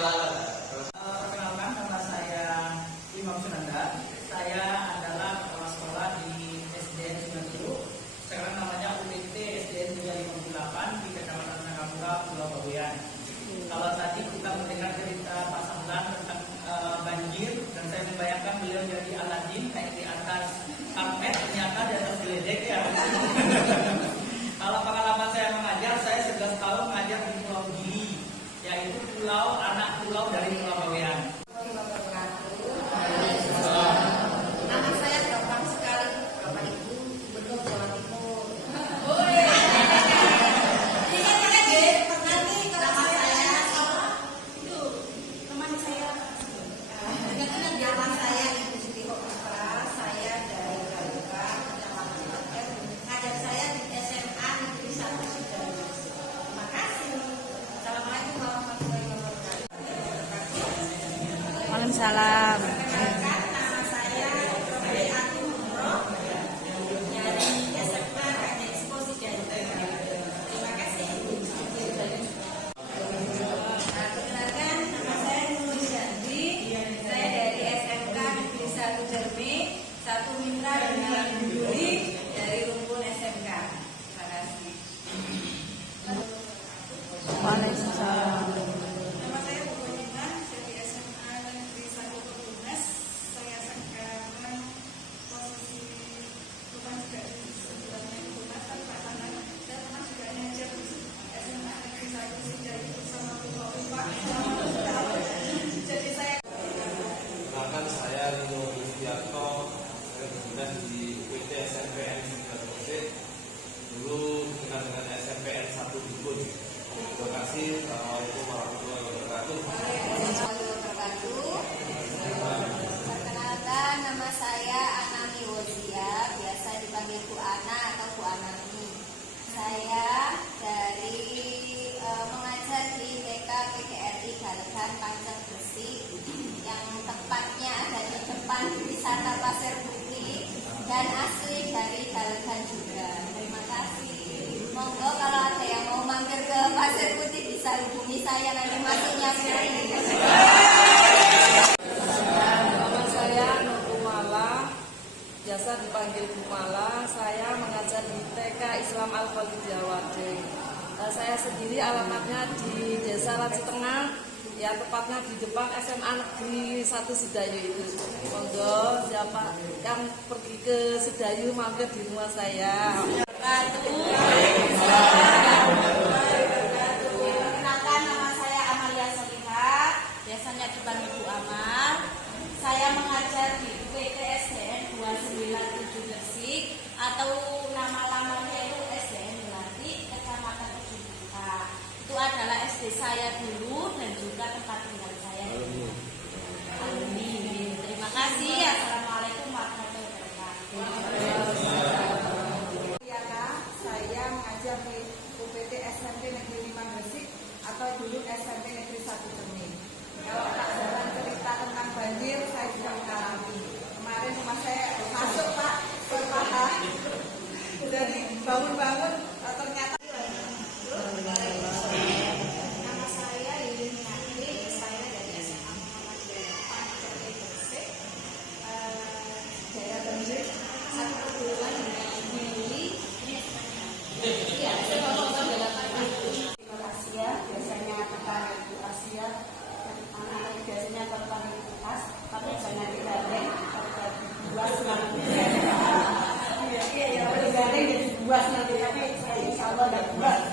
Perkenalkan, nama saya Imam Sunanda. Saya adalah kepala sekolah di SDN Sunanduru. Sekarang namanya UPT SDN 358 di Kecamatan Sangkapura, Pulau Bawean. Kalau tadi kita mendengar cerita Pak Samlan tentang banjir, dan saya membayangkan beliau jadi Aladin kayak di atas karpet, ternyata di atas geledek ya. Kalau pengalaman saya mengajar, saya 11 tahun mengajar di Pulau Gili, yaitu anak pulau dari Pulau Bawean. Nama saya gampang sekali, Bapak Ibu Gubernur Jawa Timur. Nama saya teman saya. Nama saya Ibu Siti Hoka. Saya dari Garuda, Kecamatan Klaten. Ngajar saya di SMA Negeri 1 Sidoarjo. Terima kasih. Assalamualaikum warahmatullahi wabarakatuh. Waalaikumsalam. Nama saya Prof. Ati Mumroh dari SMA Expo Sidoarjo. Terima kasih. Perkenalkan, nama saya Nurul Jandri. Saya dari SMK Negeri 1 Jermi, satu mitra dengan Juli dari rumpun SMK. Terima kasih. Waalaikumsalam. Nama saya Bu Bonina, dari SMA Negeri 1 Pertunas. Saya sekarang posisi bukan juga di sebelahnya Pertunas, tapi Pak Sanan. Saya pernah juga ngajar di SMA Negeri 1 Sidoarjo bersama Bu Pak. Jadi saya Perkenalkan, saya Rino Yustiarto. Saya bertugas di UPT SMPN 9 Gresik. Dulu dikenal dengan SMPN 1 Dukun. Terima kasih. Assalamualaikum warahmatullahi wabarakatuh. Perkenalkan, nama saya Anami Wozia, biasa dipanggil Bu Ana atau Bu Anami. Saya dari mengajar di TK PGRI Galegan Panceng Gresik, yang tepatnya ada di depan wisata Pasir Putih dan asli dari Galegan juga. Terima kasih. Monggo kalau ada yang mau mampir ke Pasir Putih bisa hubungi saya, nanti masuknya free. Nama saya Nur Kumala, biasa dipanggil Kumala. Saya mengajar di TK Islam Al-Khalidiyah Wade. Saya sendiri alamatnya di Desa Laci Tengah, ya tepatnya di depan SMA Negeri 1 Sidayu itu. Monggo siapa yang pergi ke Sidayu mampir di rumah saya. Perkenalkan, nama saya Amalia Solihat, biasanya dipanggil Bu Amal. Saya mengajar di UPT SDN 297 Gresik, atau nama lamanya itu SDN Melati, Kecamatan Ujung. Itu adalah SD saya dulu dan juga tempat tinggal saya. Alumni. Terima kasih. Assalamualaikum warahmatullahi wabarakatuh. Saya mengajar di UPT SMP Negeri 5 Gresik, atau dulu SMP Negeri 1 Jermi. Kalau tak jalan cerita tentang banjir, saya juga mengalami. Kemarin rumah saya masuk Pak, berpaha. Jadi bangun-bangun ternyata. Nama saya Yulin Minati, saya dari SMA Muhammadiyah Panceng Gresik. Daerah banjir 1 bulan Juli. Iya, saya ngomong Ibu Asia, biasanya tertarik Ibu Asia. Anak-anak biasanya tertarik kulkas, tapi jangan digandeng, buas nanti. Iya, digandeng jadi buas nanti, tapi insya Allah tidak buas.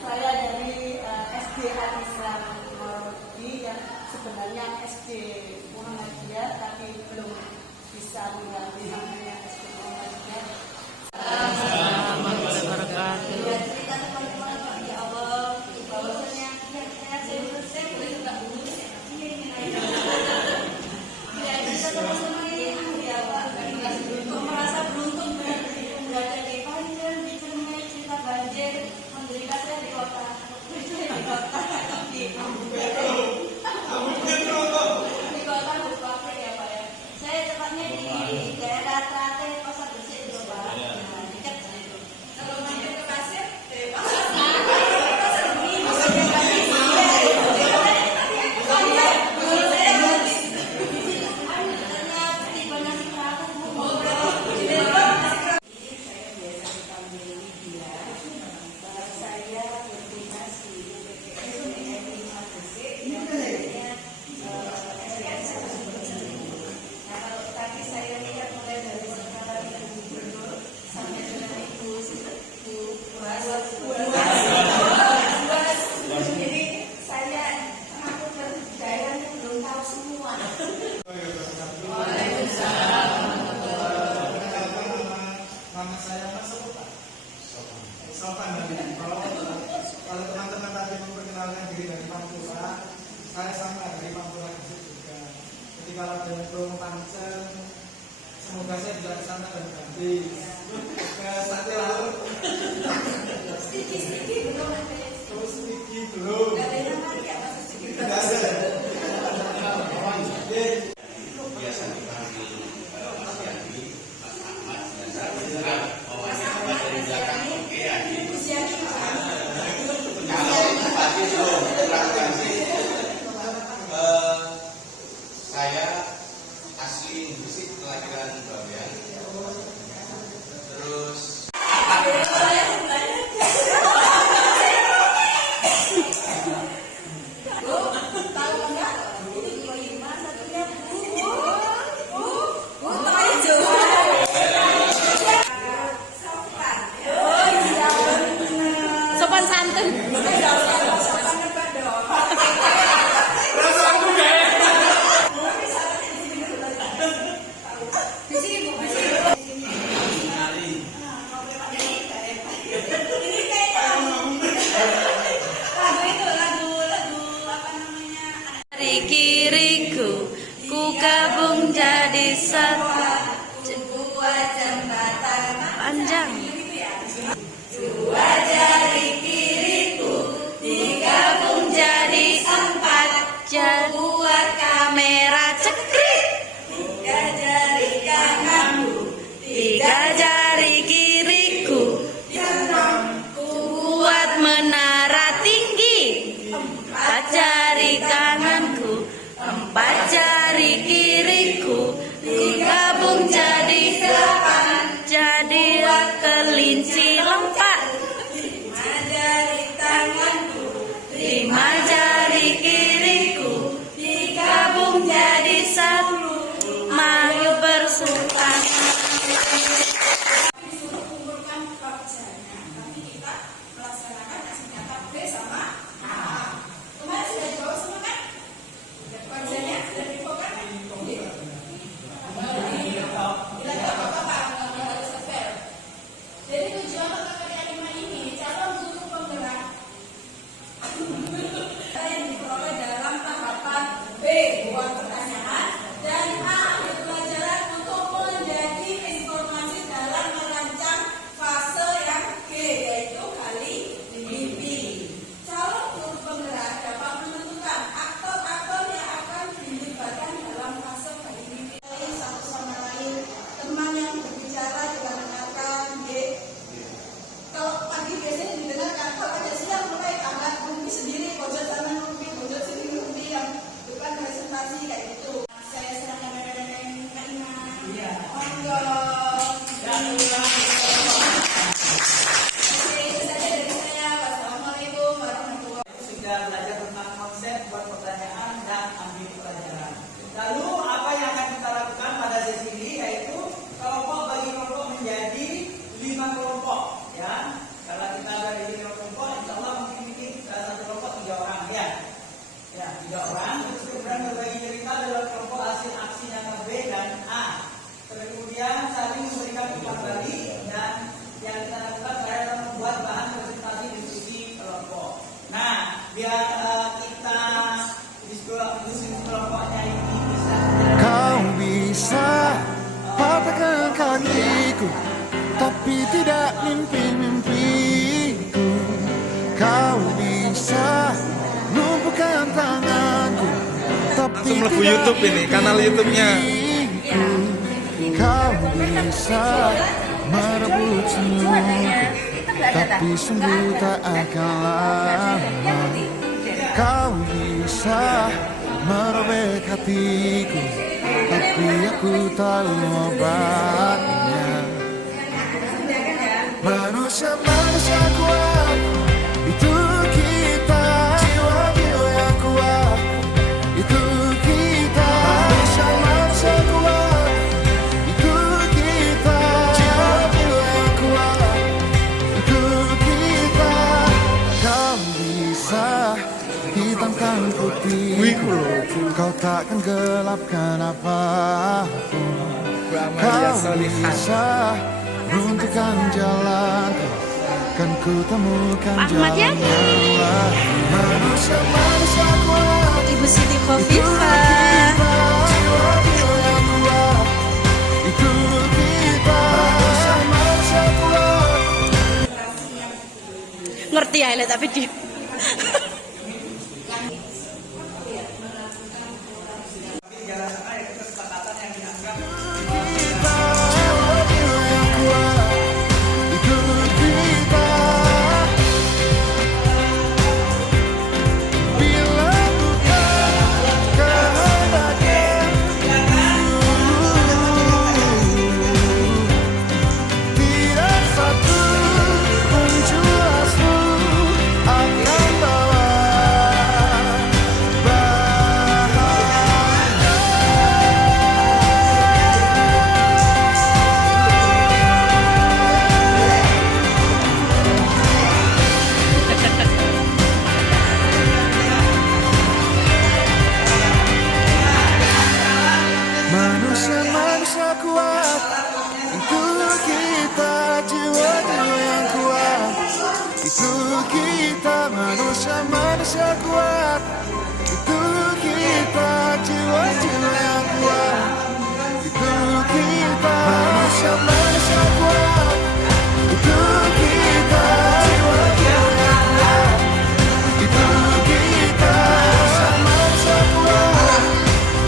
Saya dari SD Al-Islam Marodi, yang sebenarnya SD Muhammadiyah, tapi belum bisa mengganti namanya SD Muhammadiyah. Ya, cerita teman-teman, ya Allah, bahwasanya saya boleh juga dulu ya. Ya, kita teman-teman ini ya Allah, beruntung, merasa beruntung berada di banjir, di Cermai, cerita banjir, menderita saya di kota, di kota Bupaten ya Pak ya. Saya tepatnya di daerah Jagung Pancen. Semoga saya di jalan sana dan ganti. Ke sate laut. Sedikit belum ada. Terus sedikit belum. Gak ada yang lagi ya, masih sedikit. Tidak ada. Biasa dipanggil Mas Yadi, Mas Ahmad, biasa diserang orang dari belakang. Oke, Adi. Kalau pasti kurang kasih. Saya asli musik kelahiran Bawean. Terus Sopan santun. Kiriku ku gabung jadi satu Buat jembatan panjang. dua jari kiriku digabung jadi empat. Buat kamera cekrik. Tiga jari kananku, Tiga jari kiriku buat menara tinggi. Empat jari kananku, empat jari kiriku digabung jadi delapan. Jadilah kelinci lompat. lima jari tanganku, Lima jari kiriku digabung jadi satu. Mari bersumpah. disuruh kumpulkan pekerjaannya, tapi kita melaksanakan singkatan B sama A. Kemarin sudah jawab semua kan? Pekerjaannya sudah diinfokan kan? Bila tidak apa-apa, nggak harus fair. Jadi tujuan pertanyaan 5 ini calon guru penggerak yang diperoleh dalam tahapan B buat pertanyaan dan A pelajaran untuk menjadi informasi dalam merancang fase yang G yaitu kali mimpi. Calon guru penggerak dapat menentukan aktor-aktor yang akan dilibatkan dalam fase kali mimpi. Satu sama lain, teman yang berbicara juga dengarkan G. Kalau pagi biasanya didengarkan, kalau ada siang mulai angkat mimpi sendiri, pojok sana mimpi, pojok sini mimpi, yang depan presentasi kayak gitu. Saya serahkan yang Kak Ima. Iya. Monggo. Oke, itu saja dari saya. Wassalamualaikum warahmatullahi wabarakatuh. Sudah belajar tentang konsep buat pertanyaan dan ambil pelajaran. Lalu apa yang akan kita lakukan pada sesi ini yaitu kelompok bagi kelompok menjadi 5 kelompok ya. Kalau kita ada di 5 kelompok, insya Allah mungkin ini satu kelompok 3 orang ya. Ya 3 orang. Terus kemudian berbagi cerita dalam kelompok hasil aksi nyata B dan A. Kemudian saling memberikan umpan balik dan yang kita lakukan saya akan membuat bahan presentasi diskusi kelompok. Nah, biar kita diskusi kelompoknya ini bisa Kau bisa patahkan kakiku, tapi tidak mimpi-mimpiku. Kau bisa lumpuhkan tanganku, tapi Langsung mlebu tidak YouTube ini, kanal YouTube-nya. mimpiku. Kau bisa merebut senyumku, tapi sungguh tak akan lama. Kau bisa merobek hatiku, tapi aku tahu obatnya. Manusia-manusia kuat, itu kita. Jiwa-jiwa yang kuat, itu kita. Manusia-manusia kuat, itu kita. Jiwa-jiwa yang kuat, itu kita. Kau bisa hitamkan putihku, kau takkan gelapkan apapun. Kau bisa runtuhkan jalanku, kan ku temukan jalan yang lain. Manusia-manusia kuat, Ibu Siti itu Khofifah. kita. Jiwa-jiwa kayak lihat video. Jalan tengah yaitu kesepakatan yang dianggap Jiwa-jiwa yang kuat itu kita. Bila bukan kehendaknya, tidak satu pun jelasmu akan bawa manusia-manusia kuat itu kita, jiwa-jiwa yang kuat itu kita. Manusia-manusia kuat itu kita, jiwa-jiwa yang kuat itu kita. Manusia-manusia kuat itu kita, jiwa-jiwa yang kuat itu kita. Manusia-manusia kuat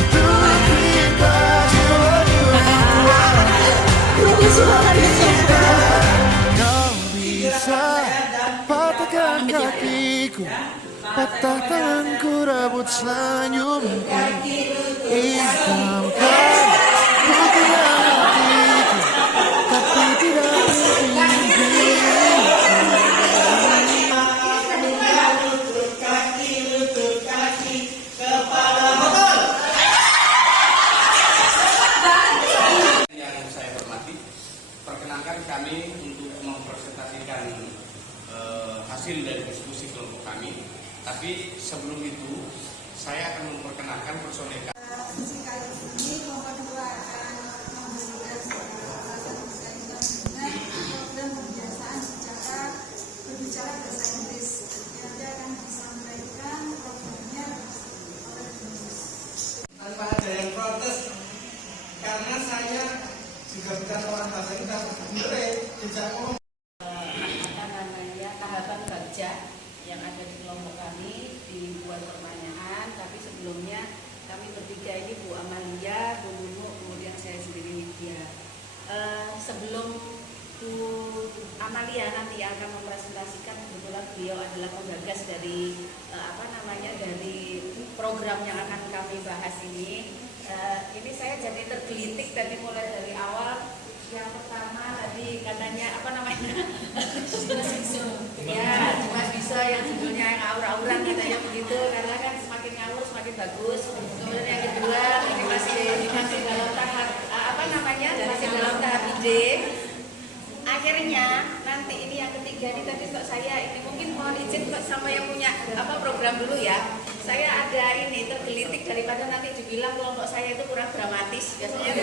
itu kita, jiwa-jiwa yang kuat. Kau bisa patahkan kakiku, patah tanganku, rebut senyumku, hitamkan putihnya hatiku, tapi tidak Yang saya hormati, perkenankan kami untuk mempresentasikan hasil dari diskusi kelompok kami. Tapi sebelum itu, saya akan memperkenalkan personel kami. Sesi kali ini kelompok 2 akan memberikan program pembiasaan secara berbicara bahasa Inggris. Nanti akan disampaikan programnya oleh Inggris. Tanpa ada yang protes, karena saya juga bukan orang bahasa Inggris, sebenarnya jejak ngomong. Tahapan baca yang ada di kelompok kami dibuat pertanyaan, tapi sebelumnya kami bertiga ini Bu Amalia, Bu Nunu, kemudian saya sendiri Widya. Sebelum Bu Amalia nanti akan mempresentasikan, kebetulan beliau adalah penggagas dari dari program yang akan kami bahas ini. Ini saya jadi tergelitik tadi mulai dari awal. Yang pertama tadi katanya ya Mas Bisa yang judulnya yang aur-auran katanya begitu, karena kan semakin ngawur semakin bagus. Kemudian yang kedua ini masih dalam tahap masih dalam tahap ide. Akhirnya nanti ini yang ketiga ini tadi kok saya ini mungkin mohon izin kok sama yang punya program dulu ya. Saya ada ini tergelitik daripada nanti dibilang kelompok saya itu kurang dramatis biasanya.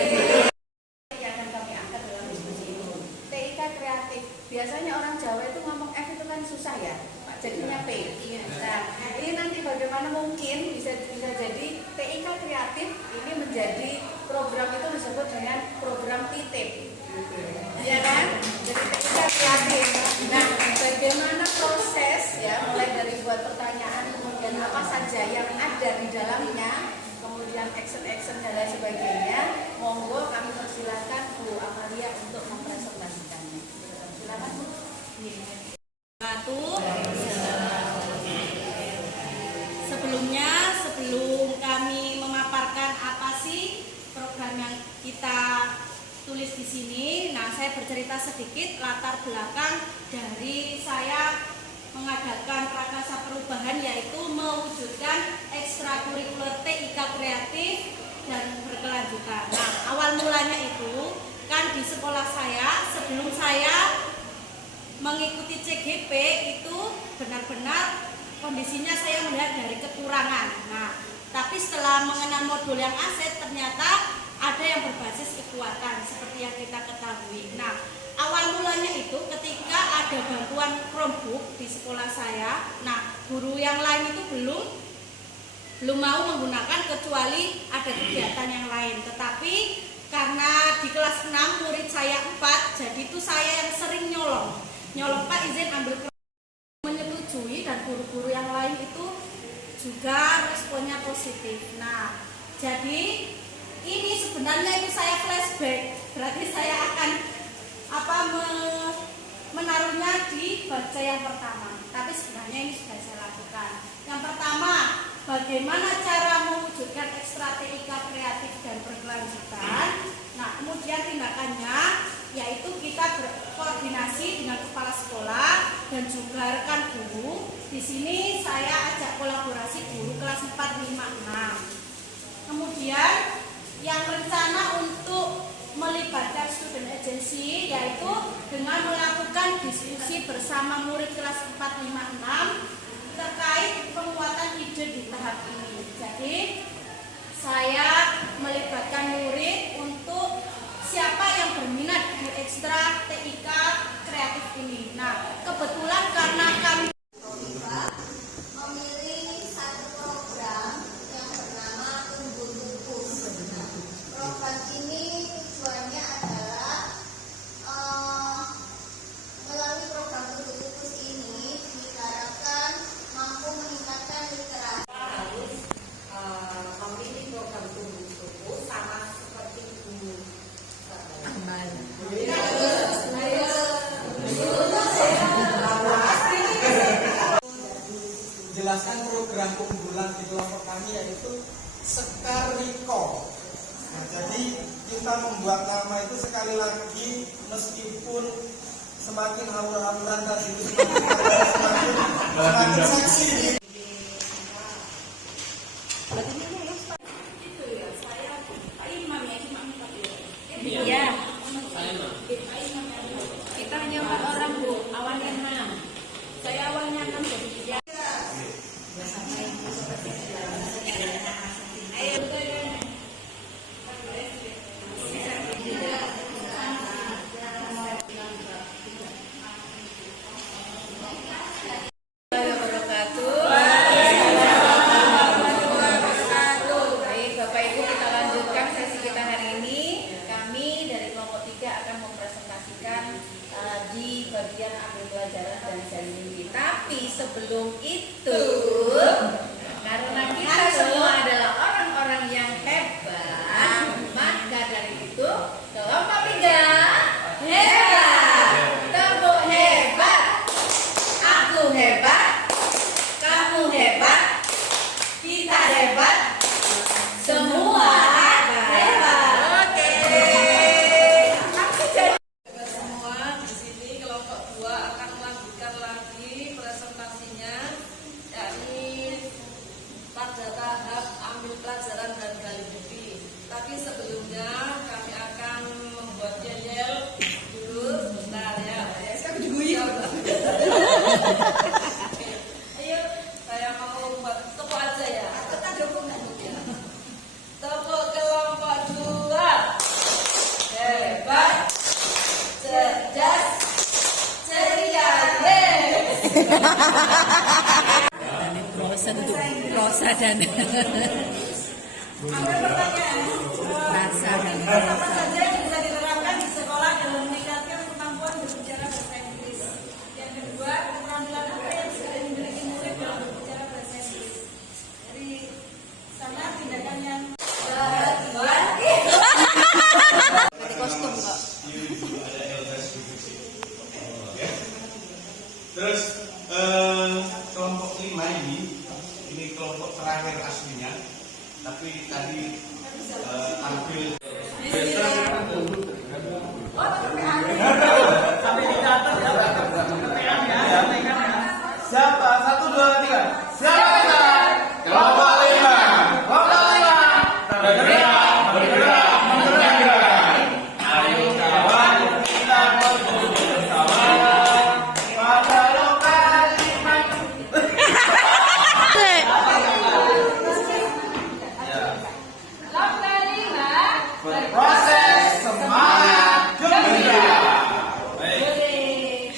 Kreatif. Biasanya orang Jawa itu ngomong F itu kan susah ya, jadinya P. Nah, ini nanti bagaimana mungkin bisa jadi TIK kreatif ini menjadi program itu disebut dengan program titip. Ya kan? Jadi TIK kreatif. Nah, bagaimana proses ya, mulai dari buat pertanyaan, kemudian apa saja yang ada di dalamnya, kemudian action-action dan lain sebagainya. Monggo kami persilakan Bu Amalia untuk mempresentasikannya. Silakan Bu. Sebelum kami memaparkan apa sih program yang kita tulis di sini, nah saya bercerita sedikit latar belakang dari saya mengadakan Prakasa Perubahan, yaitu mewujudkan ekstrakurikuler TIK kreatif dan berkelanjutan. Nah, awal mulanya itu kan di sekolah saya, sebelum saya mengikuti CGP itu benar-benar kondisinya saya melihat dari kekurangan. Nah, tapi setelah mengenal modul yang aset, ternyata ada yang berbasis kekuatan seperti yang kita ketahui. Nah, awal mulanya itu ketika ada bantuan Chromebook di sekolah saya. Nah, guru yang lain itu belum mau menggunakan kecuali ada kegiatan yang lain. Tetapi karena di kelas 6 murid saya 4, jadi itu saya yang sering nyolong Pak izin ambil Chromebook. guru-guru yang lain itu juga responnya positif. Nah, jadi ini sebenarnya itu saya flashback, berarti saya akan menaruhnya di baca yang pertama. Tapi sebenarnya ini sudah saya lakukan. Yang pertama, bagaimana cara mewujudkan ekstra TIK kreatif dan berkelanjutan. Nah, kemudian tindakannya yaitu kita berkoordinasi dengan kepala sekolah dan juga rekan guru. Di sini saya ajak kolaborasi guru kelas 4, 5, 6. Kemudian yang rencana untuk melibatkan student agency yaitu dengan melakukan diskusi bersama murid kelas 4, 5, 6 terkait penguatan ide di tahap ini. Jadi saya melibatkan murid untuk siapa yang berminat di ekstra TIK kreatif ini. Nah, kebetulan karena kami memilih satu program yang bernama Tumbuh Tumbuh. Program ini tujuannya adalah melalui program Tumbuh Tumbuh ini diharapkan mampu meningkatkan literasi. Harus memilih program Tumbuh Tumbuh sama seperti guru. Jelaskan program unggulan di kelompok kami yaitu Sekar Riko. Nah, jadi kita membuat nama itu sekali lagi meskipun semakin hawur-hawuran tadi itu semakin seksi. Iya. Kita hanya 4 orang, Bu. Awalnya 6. Saya awalnya 6 jadi 3. Baik, Bapak Ibu, kita lanjutkan sesi kita hari ini. Kami dari kelompok 3 akan mempresentasikan di bagian ambil pelajaran dan jaring. Tapi sebelum itu, karena kita semua adalah orang-orang yang hebat, maka dari itu kelompok 3 hebat. Tepuk hebat. Aku hebat. Kamu hebat. Kita hebat. Semua hebat. Oke. Semua di sini kelompok 2 akan melanjutkan lagi presentasinya, yakni pada tahap ambil pelajaran dan gali bukti. Tapi sebelumnya kami akan membuat yel-yel dulu sebentar ya. Saya diguyur. Ayo, saya mau buat tepuk aja ya. Kita dukung ya. Tepuk kelompok 2. Hebat, cerdas, ceria. Prosa dan rasa dan apa saja yang bisa diterapkan di sekolah dalam meningkatkan kemampuan berbicara bahasa Inggris. Yang kedua, keterampilan apa yang sudah dimiliki murid dalam berbicara bahasa Inggris. Dari sana tindakan yang Terus kelompok 5 ini kelompok terakhir aslinya, tapi tadi tampil. Siapa? 1, 2, 3. Siapa? Kelompok 5. Kelompok 5. Bergerak, bergerak, bergerak. Ayo kawan, kita bersama pada lokal 5. Berproses semangat gembira. Baik.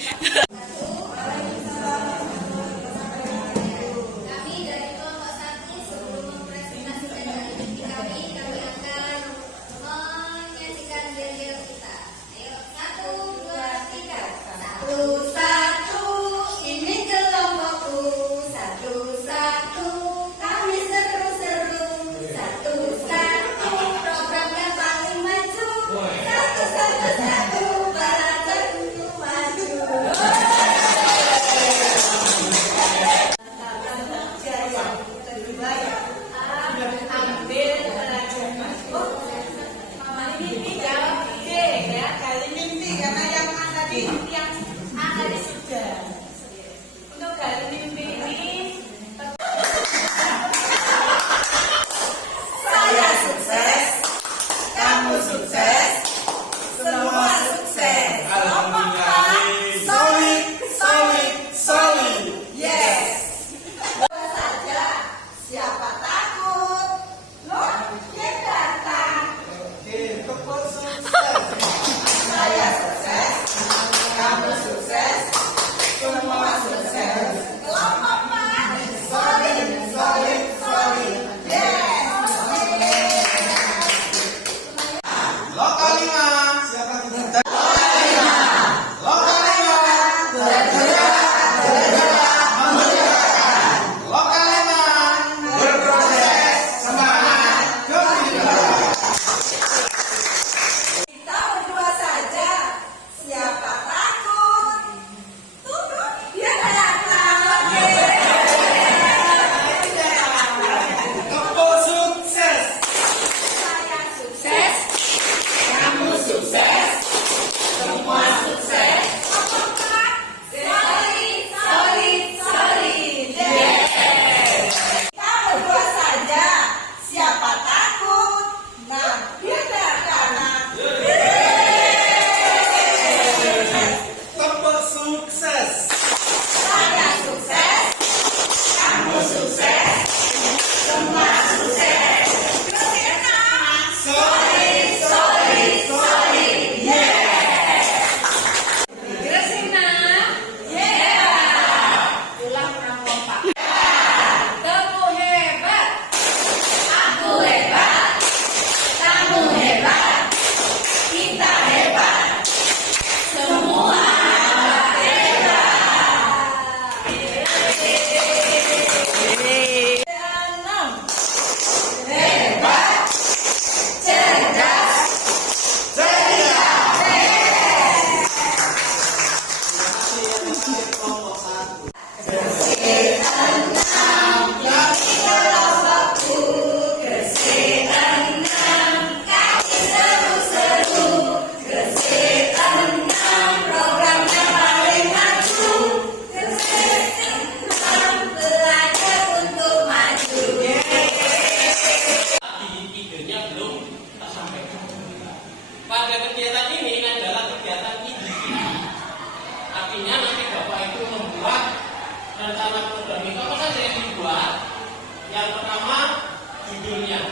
judulnya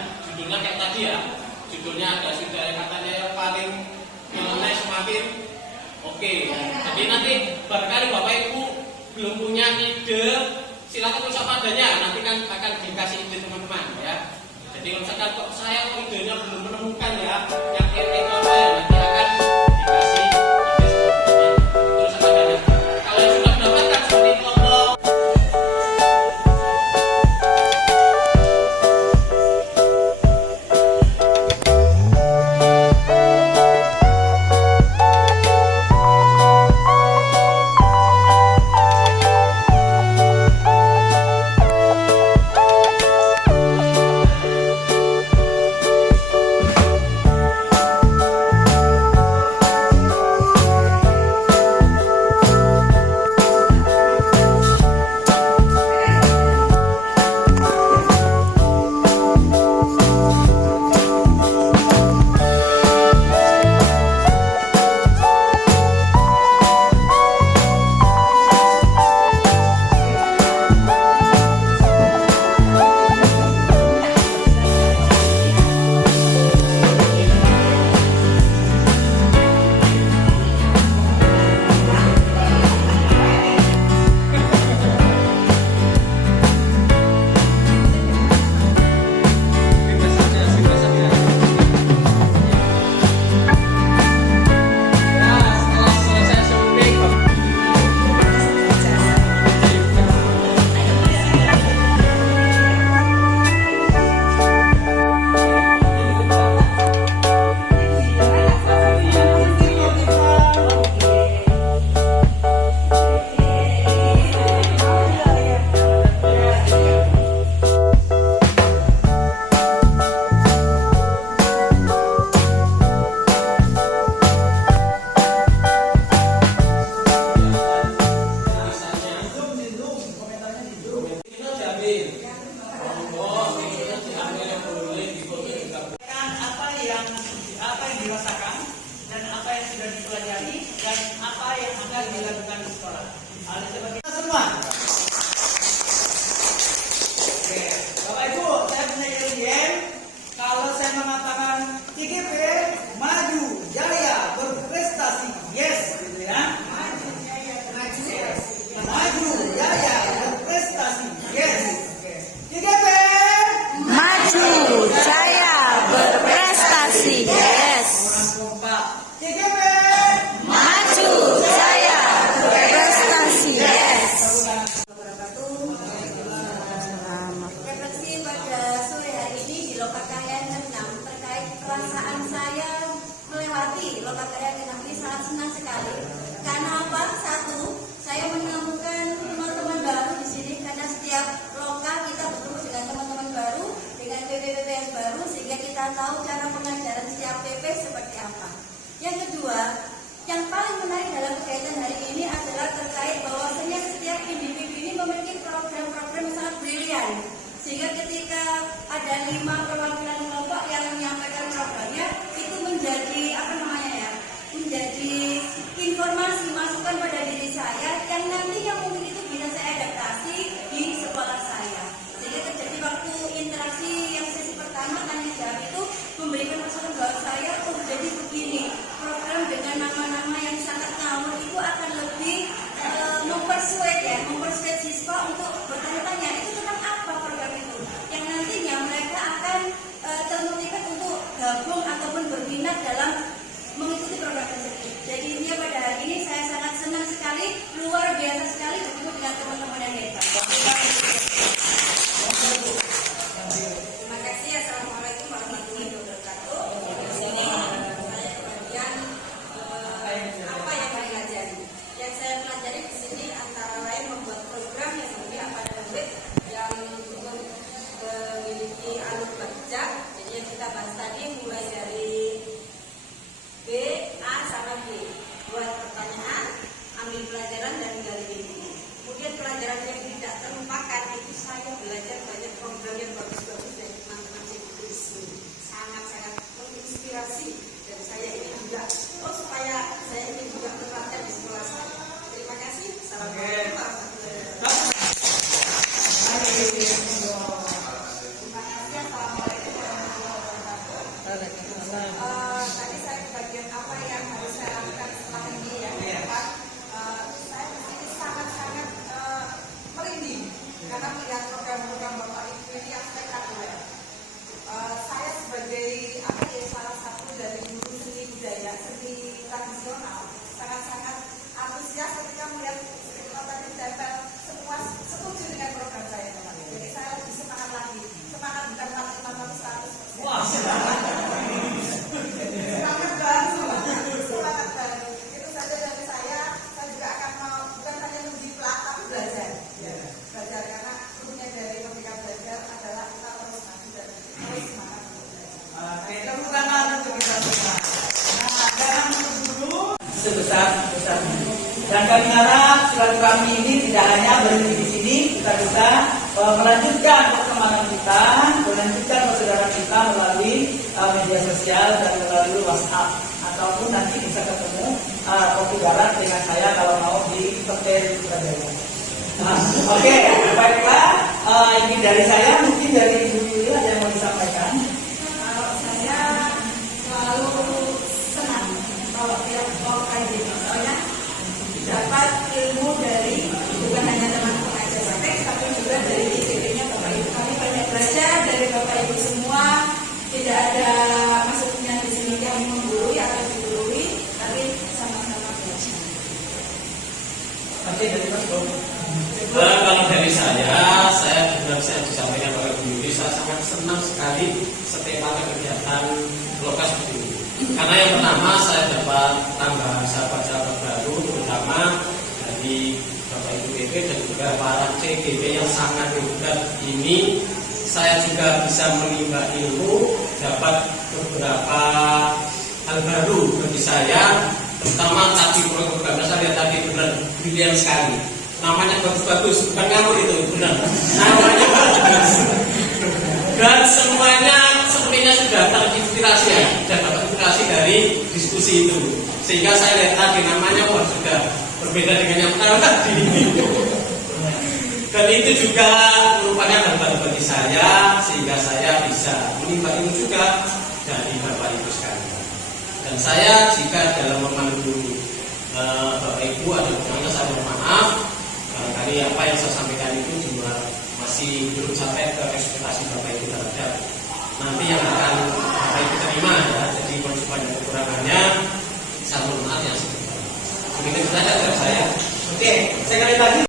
kayak tadi ya, judulnya ada sudah katanya yang paling nyeleneh semakin oke. Jadi nanti barangkali Bapak Ibu belum punya ide, silakan tulis apa adanya, nanti kan akan dikasih ide teman-teman ya. Jadi kalau misalkan kok saya idenya belum menemukan ya, yang itu apa ya, nanti akan dikasih ide seperti tulis apa adanya. Kalau yang sudah mendapatkan seperti kelompok apa yang dirasakan dan apa yang sudah dipelajari dan apa yang akan dilakukan di sekolah. Hal seperti itu semua. Oke, Bapak Ibu, saya punya ingin kalau saya mengatakan IGP maju jaya berprestasi, yes, gitu ya. Maju jaya berprestasi, yes. IGP Maju jaya berprestasi, yes. IGP Maju jaya berprestasi, yes. Refleksi pada sore hari ini di Lokakarya 6 terkait perasaan saya melewati Lokakarya 6 ini sangat senang sekali. Karena apa? Satu, saya menemukan teman-teman baru di sini karena setiap loka kita bertemu dengan teman-teman baru, dengan PP yang baru, sehingga kita tahu cara pengajaran setiap PP seperti apa. Yang kedua, yang paling menarik dalam kegiatan hari ini adalah terkait bahwasanya setiap individu ini memiliki program-program yang sangat brilian, sehingga ketika ada 5 perwakilan kelompok yang menyampaikan programnya, itu menjadi menjadi informasi masukan pada diri saya yang nantinya mungkin itu bisa saya adaptasi di sekolah saya. Sehingga terjadi waktu interaksi yang sesi pertama tanya jawab itu memberikan masukan bahwa saya jadi begini, program dengan nama-nama yang sangat ngawur itu akan lebih mempersuade siswa untuk bertanya-tanya itu tentang apa program itu, yang nantinya mereka akan kami ini tidak hanya berhenti di sini, kita bisa melanjutkan perkembangan kita, melanjutkan persaudaraan kita melalui media sosial dan melalui WhatsApp, ataupun nanti bisa ketemu kopi darat dengan saya kalau mau di Hotel Surabaya. Oke, baiklah, ini dari saya, mungkin dari Ibu Yuli ada yang mau disampaikan. Kalau saya selalu senang kalau tiap KJB, soalnya dapat ilmu dari bukan hanya teman pengajar teks, tapi juga dari IGB-nya Bapak Ibu. Kami banyak belajar dari Bapak Ibu semua. Tidak ada maksudnya di sini kami menggurui atau digurui, tapi sama-sama belajar. Oke, dari Mas Bob. Kalau dari saya benar saya disampaikan oleh Bu Yuli, saya sangat senang sekali setiap ada kegiatan lokasi seperti ini. Karena yang pertama saya dapat tambahan sahabat-sahabat baru, terutama dari Bapak Ibu PP dan juga para CGB yang sangat hebat ini. Saya juga bisa menimba ilmu, dapat beberapa hal baru bagi saya, terutama tadi program saya lihat tadi benar brilian sekali. Namanya bagus-bagus, bukan ngawur itu, benar. Namanya bagus. Dan semuanya sepertinya sudah terinspirasi ya, dan dapat inspirasi dari diskusi itu. Sehingga saya lihat tadi namanya sudah berbeda dengan yang pertama tadi. Dan itu juga merupakan hal baru bagi saya, sehingga saya bisa menimba ilmu juga dari Bapak Ibu sekalian. Dan saya jika dalam memandu Bapak Ibu ada kekurangan, saya mohon maaf. Barangkali apa yang saya sampaikan itu juga masih belum sampai ke ekspektasi Bapak Ibu terhadap nanti yang akan Bapak Ibu terima ya. Jadi kalau banyak kekurangannya, saya mohon maaf ya. Begitu saja dari saya. Oke, sekali lagi.